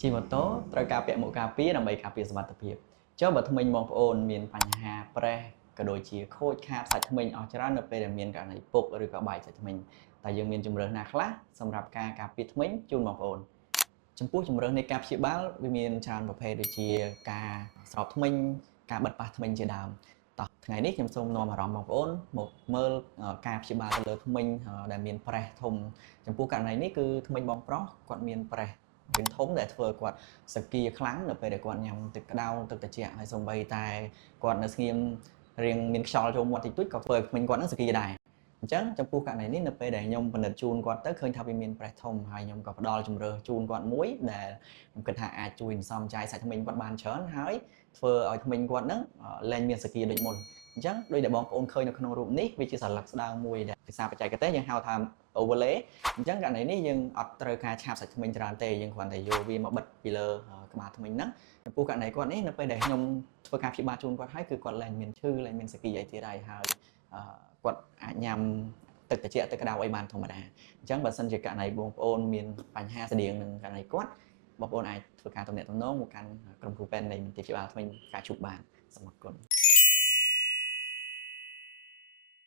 ជិះម៉ូតូត្រូវការពាក់មួកការពារដើម្បីការពារសុវត្ថិភាពចុះបើធ្មេញបងប្អូនមានបញ្ហាប្រេះក៏ដូចជាខូចខាតសាច់ធ្មេញអស់ច្រើននៅពេលដែលមានករណីពុកឬក៏បែកសាច់ធ្មេញតែយើងមានជម្រើសណាខ្លះសម្រាប់ការការពារធ្មេញជូនបងប្អូនចំពោះជម្រើសនៃការព្យាបាលវាមានច្រើនប្រភេទដូចជាការស្រោបធ្មេញការបិទប៉ះធ្មេញជាដើមតោះថ្ងៃនេះខ្ញុំសូមនាំអារម្មណ៍បងប្អូនមកមើលការព្យាបាលទៅលើធ្មេញដែលមានប្រេះធំចំពោះករណីនេះគឺធ្មេញបងប្រុសគាត់មានប្រេះវាធំដែលធ្វើឲ្យគាត់សក្គាខ្លាំងនៅពេលដែលគាត់ញ៉ាំទឹកក្តៅទឹកត្រជាក់ហើយសូម្បីតែគាត់នៅស្ងៀមរៀងមានខ្យល់ចូលមាត់តិចតួចក៏ធ្វើឲ្យក្មេងគាត់នឹងសក្គាដែរអញ្ចឹងចំពោះករណីនេះនៅពេលដែលខ្ញុំពិនិត្យជូនគាត់ទៅឃើញថាវាមានប្រេះធំហើយខ្ញុំក៏ផ្ដល់ជម្រើសជូនគាត់មួយដែលខ្ញុំគិតថាអាចជួយសន្សំចាយសាច់ធ្មេញគាត់បានច្រើនហើយធ្វើឲ្យធ្មេញគាត់នឹងលែងមានសក្គាដូចមុនអញ្ចឹងដូចដែលបងប្អូនឃើញនៅក្នុងរូបនេះវាជាសន្លឹកស្ដើងមួយដែលភាសាបច្ចេកទេសយើងហៅថា overlay អញ្ចឹងករណីនេះយើងអត់ត្រូវការឆាបសាច់ធ្មេញច្រើនទេយើងគ្រាន់តែយកវាមកបិទពីលើក្បាលធ្មេញហ្នឹងចំពោះករណីគាត់នេះនៅពេលដែលខ្ញុំធ្វើការព្យាបាលជូនគាត់ហើយគឺគាត់លែងមានឈឺលែងមានសក្គាអីទៀតហើយគាត់អាចញ៉ាំទឹកត្រជាក់ទឹកក្តៅអីបានធម្មតាអញ្ចឹងបើសិនជាករណីបងប្អូនមានបញ្ហាស្តៀងនឹងករណីគាត់បងប្អូនអាចធ្វើការទំនាក់ទំនងមកកាន់ក្រុមគ្រូពេទ្យនៃមន្ទីរព្យាបាលធ្មេញការជប់បានសូមអរគុណ